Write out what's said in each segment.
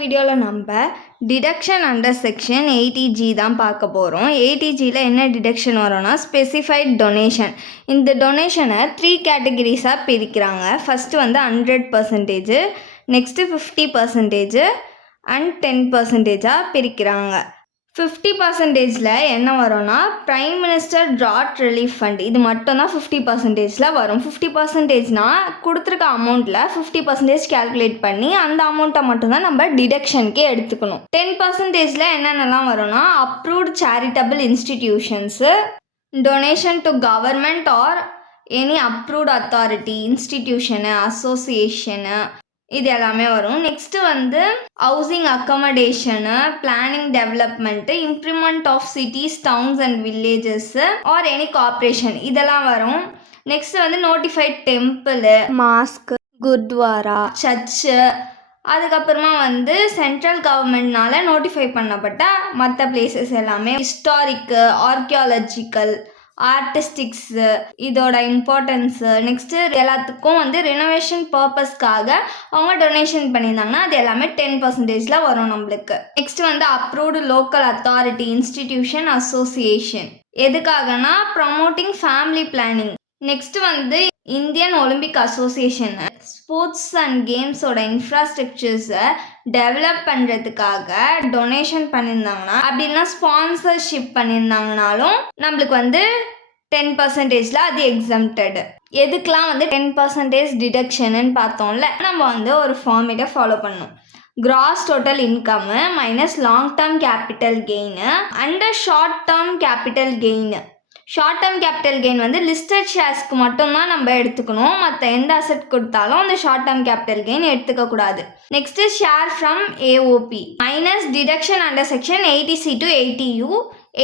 வீடியோவில் நம்ம deduction under section 80G தான் பார்க்க போகிறோம். 80Gயில் என்ன டிடக்ஷன் வரும்னா ஸ்பெசிஃபைட் டொனேஷன். இந்த டொனேஷனை 3 கேட்டகரிஸாக பிரிக்கிறாங்க. ஃபஸ்ட்டு வந்து 100%, நெக்ஸ்ட்டு 50% அண்ட் 10%ஆக பிரிக்கிறாங்க. 50%ல் என்ன வரும்னா ப்ரைம் மினிஸ்டர் ட்ராட் ரிலீஃப் ஃபண்ட், இது மட்டும்தான் 50%ல் வரும். 50%னால் கொடுத்துருக்க அமௌண்ட்டில் 50% கேல்குலேட் பண்ணி அந்த அமௌண்ட்டை மட்டும்தான் நம்ம டிடக்ஷனுக்கே எடுத்துக்கணும். 10%ல் என்னென்னலாம் வரும்னா approved charitable institutions, donation to government or any approved authority, institution, association, இது எல்லாமே வரும். நெக்ஸ்ட்டு வந்து housing accommodation, planning development, improvement of cities, towns and villages or any corporation, இதெல்லாம் வரும். நெக்ஸ்ட்டு வந்து notified temple, mosque, gurdwara, church, அதுக்கப்புறமா வந்து central கவர்மெண்ட்னால notify பண்ணப்பட்ட மற்ற பிளேசஸ் எல்லாமே, ஹிஸ்டாரிக்கு, ஆர்கியாலஜிக்கல், ஆர்டிஸ்டிக்ஸு, இதோட இம்பார்ட்டன்ஸு, நெக்ஸ்ட்டு எல்லாத்துக்கும் வந்து ரினோவேஷன் பர்பஸ்க்காக அவங்க டொனேஷன் பண்ணியிருந்தாங்கன்னா அது எல்லாமே 10%ல் வரும் நம்மளுக்கு. நெக்ஸ்ட் வந்து approved local authority, institution, association, எதுக்காகனா ப்ரமோட்டிங் ஃபேமிலி பிளானிங். நெக்ஸ்ட் வந்து Indian Olympic Association sports and கேம்ஸோட இன்ஃப்ராஸ்ட்ரக்சர்ஸை டெவலப் பண்ணுறதுக்காக டொனேஷன் பண்ணியிருந்தாங்கன்னா, அப்படின்னா ஸ்பான்சர்ஷிப் பண்ணியிருந்தாங்கனாலும் நம்மளுக்கு வந்து 10%ல் அது எக்ஸம்டடு. எதுக்கெலாம் வந்து 10% டிடக்ஷன்னு பார்த்தோம்ல, நம்ம வந்து ஒரு ஃபார்மேட்டை ஃபாலோ பண்ணணும். Gross total income minus long term capital gain and short term capital gain. Short term capital gain வந்து லிஸ்டட் ஷேர்ஸ்க்கு மட்டும்தான் நம்ம எடுத்துக்கணும். மற்ற எந்த அசெட் கொடுத்தாலும் அந்த ஷார்ட் டேர்ம் கேபிட்டல் கெயின் எடுத்துக்கக்கூடாது. Next share from AOP minus deduction under section 80C to 80U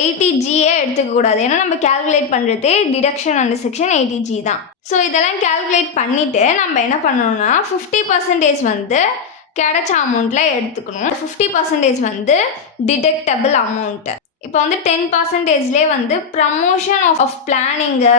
80Gயே எடுத்துக்கக்கூடாது. ஏன்னா நம்ம கேல்குலேட் பண்ணுறதே டிடக்ஷன் அண்டர் செக்ஷன் 80G தான். ஸோ இதெல்லாம் கேல்குலேட் பண்ணிவிட்டு நம்ம என்ன பண்ணணும்னா 50% வந்து கிடைச்ச அமௌண்ட்டில் எடுத்துக்கணும். 50% வந்து டிடக்டபிள் அமௌண்ட்டு. இப்போ வந்து 10%லேயே வந்து promotion of planning,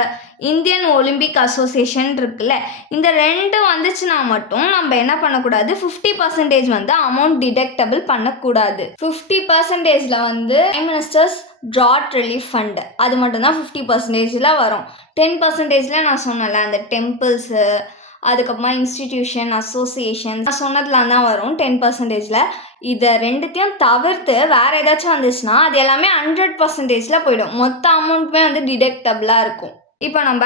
Indian Olympic Association இருக்குல்ல, இந்த ரெண்டு வந்துச்சுன்னா மட்டும் நம்ம என்ன பண்ணக்கூடாது, 50% வந்து அமௌண்ட் டிடக்டபிள் பண்ணக்கூடாது. 50%ல் வந்து பிரைம் மினிஸ்டர்ஸ் ட்ராட் ரிலீஃப் ஃபண்டு, அது மட்டும்தான் 50%ல் வரும். 10%ல் நான் சொன்னல அந்த டெம்பிள்ஸு, அதுக்கப்புறமா இன்ஸ்டிடியூஷன், அசோசியேஷன், நான் சொன்னதுலாம் தான் வரும் 10%ல். இதை ரெண்டுத்தையும் தவிர்த்து வேறு ஏதாச்சும் வந்துச்சுன்னா அது எல்லாமே 100%ல் போயிடும். மொத்த அமௌண்ட்டுமே வந்து டிடக்டபிளாக இருக்கும். இப்போ நம்ம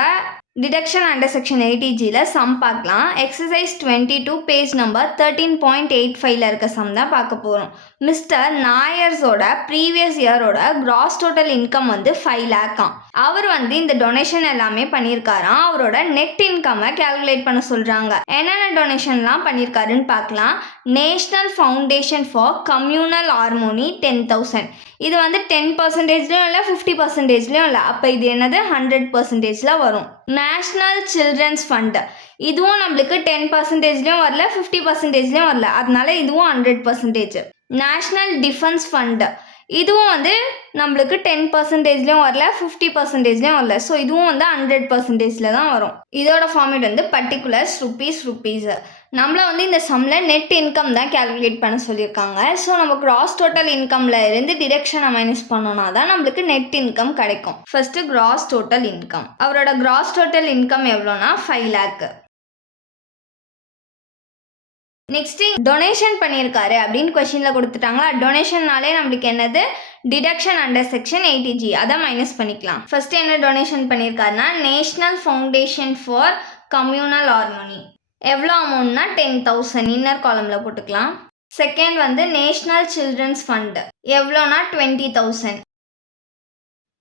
டிடக்ஷன் அண்டர் செக்ஷன் 80Gயில் சம் பார்க்கலாம். எக்ஸசைஸ் 22 பேஜ் நம்பர் 13.85ல் இருக்க சம் தான் பார்க்க போகிறோம். மிஸ்டர் நாயர்ஸோட ப்ரீவியஸ் இயரோட கிராஸ் டோட்டல் இன்கம் வந்து 5 lakh. அவர் வந்து இந்த டொனேஷன் எல்லாமே பண்ணியிருக்காராம். அவரோட நெட் இன்கம்மை கேல்குலேட் பண்ண சொல்கிறாங்க. என்னென்ன டொனேஷன்லாம் பண்ணியிருக்காருன்னு பார்க்கலாம். National foundation for communal harmony 10,000. இது வந்து 10%லையும் இல்லை 50%லையும் இல்லை. அப்போ இது என்னது 100%ல் வரும். நேஷ்னல் சில்ட்ரன்ஸ் ஃபண்டு, இதுவும் நம்மளுக்கு 10%லையும் வரல 50%லையும் வரல, அதனால இதுவும் 100%. நேஷ்னல் டிஃபென்ஸ் ஃபண்டு, இதுவும் வந்து நம்மளுக்கு 10%லையும் வரல 50%லையும் வரல, ஸோ இதுவும் வந்து 100%ல் தான் வரும். இதோட ஃபார்மேட் வந்து பர்டிகுலர்ஸ் ருபீஸ். நம்மளை வந்து இந்த சம்மில் நெட் இன்கம் தான் கேல்குலேட் பண்ண சொல்லியிருக்காங்க. ஸோ நம்ம கிராஸ் டோட்டல் இன்கமில் இருந்து டிடக்ஷனை மைனஸ் பண்ணோன்னா தான் நம்மளுக்கு நெட் இன்கம் கிடைக்கும். First gross total income. அவரோட கிராஸ் டோட்டல் இன்கம் எவ்வளோனா 5 lakh. நெக்ஸ்ட்டு டொனேஷன் பண்ணியிருக்காரு அப்படின்னு கொஷினில் கொடுத்துட்டாங்களா. டொனேஷன்னாலே நம்மளுக்கு என்னது டிடக்ஷன் அண்டர் செக்ஷன் 80G, அதை மைனஸ் பண்ணிக்கலாம். ஃபஸ்ட்டு என்ன டொனேஷன் பண்ணியிருக்காருன்னா national foundation for communal harmony, எவ்வளோ அமௌண்ட்னா 10,000, இன்னர் காலமில் போட்டுக்கலாம். செகண்ட் வந்து நேஷ்னல் சில்ட்ரன்ஸ் ஃபண்டு, எவ்வளோனா 20,000.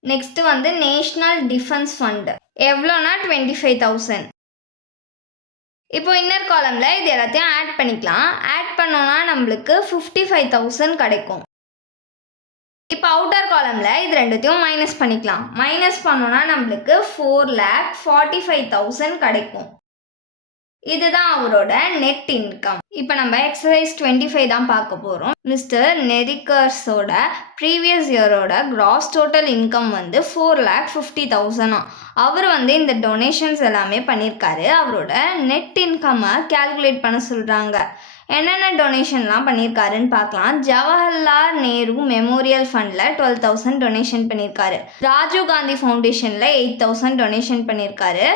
நெக்ஸ்ட்டு வந்து நேஷ்னல் டிஃபென்ஸ் ஃபண்டு, எவ்வளோனா 25,000. இப்போ இன்னர் காலமில் இது எல்லாத்தையும் ஆட் பண்ணிக்கலாம். ஆட் பண்ணோன்னா நம்மளுக்கு 55,000 கிடைக்கும். இப்போ அவுட்டர் காலமில் இது ரெண்டுத்தையும் மைனஸ் பண்ணிக்கலாம். மைனஸ் பண்ணோன்னா நம்மளுக்கு 4,45,000 கிடைக்கும். இதுதான் அவரோட நெட் இன்கம். இப்போ நம்ம எக்ஸசைஸ் 25 தான் பார்க்க போகிறோம். மிஸ்டர் நெரிக்கர்ஸோட ப்ரீவியஸ் இயரோட கிராஸ் டோட்டல் இன்கம் வந்து 4,50,000. அவர் வந்து இந்த டொனேஷன்ஸ் எல்லாமே பண்ணியிருக்காரு. அவரோட நெட் இன்கம்மை கேல்குலேட் பண்ண சொல்கிறாங்க. என்னென்ன டொனேஷன்லாம் பண்ணியிருக்காருன்னு பார்க்கலாம். ஜவஹர்லால் நேரு மெமோரியல் ஃபண்டில் 12,000 டொனேஷன் பண்ணியிருக்காரு. ராஜீவ் காந்தி ஃபவுண்டேஷனில் 8,000 டொனேஷன் பண்ணியிருக்காரு.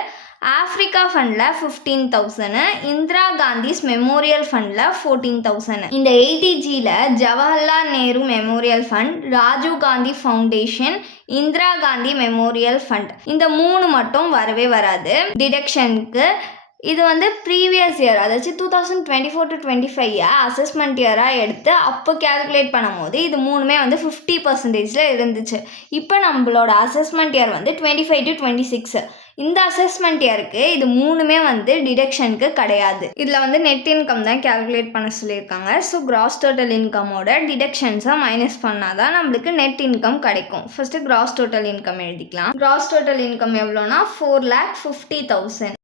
ஆஃப்ரிக்கா ஃபண்டில் 15,000, இந்திரா காந்திஸ் மெமோரியல் ஃபண்டில் 14,000. இந்த 80Gயில் Jawaharlal Nehru memorial fund, Rajiv Gandhi foundation, Indira Gandhi memorial fund இந்த 3 மட்டும் வரவே வராது டிடக்ஷனுக்கு. இது ப்ரீவியஸ் இயர், அதாச்சும் 2024 to 25 அசஸ்மெண்ட் இயராக எடுத்து அப்போ கேல்குலேட் பண்ணும்போது இது 3மே 50% இருந்துச்சு. இப்போ நம்மளோட அசஸ்மெண்ட் இயர் 25 to 26. இந்த அசஸ்மெண்ட் இயருக்கு இது 3மே டிடக்ஷனுக்கு கிடையாது. இதில் நெட் இன்கம் தான் கேல்குலேட் பண்ண சொல்லியிருக்காங்க. ஸோ கிராஸ் டோட்டல் இன்கமோட டிடக்ஷன்ஸை மைனஸ் பண்ணால் தான் நம்மளுக்கு நெட் இன்கம் கிடைக்கும். ஃபஸ்ட்டு கிராஸ் டோட்டல் இன்கம் எழுதிக்கலாம். கிராஸ் டோட்டல் இன்கம் எவ்வளோனா 4,50,000.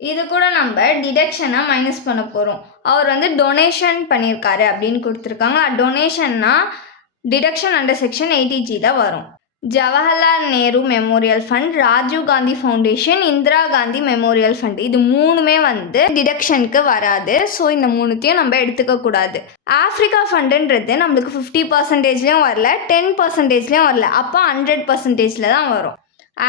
இது கூட நம்ம டிடக்ஷனை மைனஸ் பண்ண போகிறோம். அவர் டொனேஷன் பண்ணியிருக்காரு அப்படின்னு கொடுத்துருக்காங்க. டொனேஷன்னா டிடக்ஷன் அண்டர் செக்ஷன் 80Gயில் வரும். Jawaharlal Nehru memorial fund, Rajiv Gandhi foundation, Indira Gandhi memorial fund இது 3மே டிடக்ஷனுக்கு வராது. ஸோ இந்த 3த்தையும் நம்ம எடுத்துக்கக்கூடாது. ஆஃப்ரிக்கா ஃபண்டுன்றது நம்மளுக்கு 50%லேயும் வரல, 10%லேயும் வரல. அப்போ 100%ல் தான் வரும்.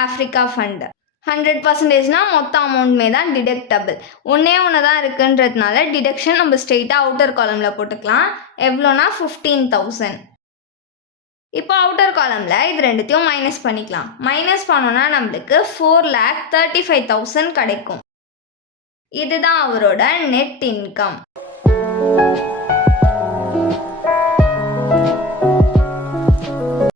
ஆஃப்ரிக்கா ஃபண்டு 100%னா மொத்த அமௌண்ட்மே தான் டிடக்டபிள். ஒன்று தான் இருக்குன்றதுனால டிடக்ஷன் நம்ம ஸ்ட்ரெயிட்டாக அவுட்டர் காலமில் போட்டுக்கலாம். எவ்வளோனா 15,000. இப்போ அவுட்டர் காலமில் இது ரெண்டுத்தையும் மைனஸ் பண்ணிக்கலாம். மைனஸ் பண்ணோன்னா நம்மளுக்கு 4,35,000 கிடைக்கும். இதுதான் அவரோட நெட் இன்கம்.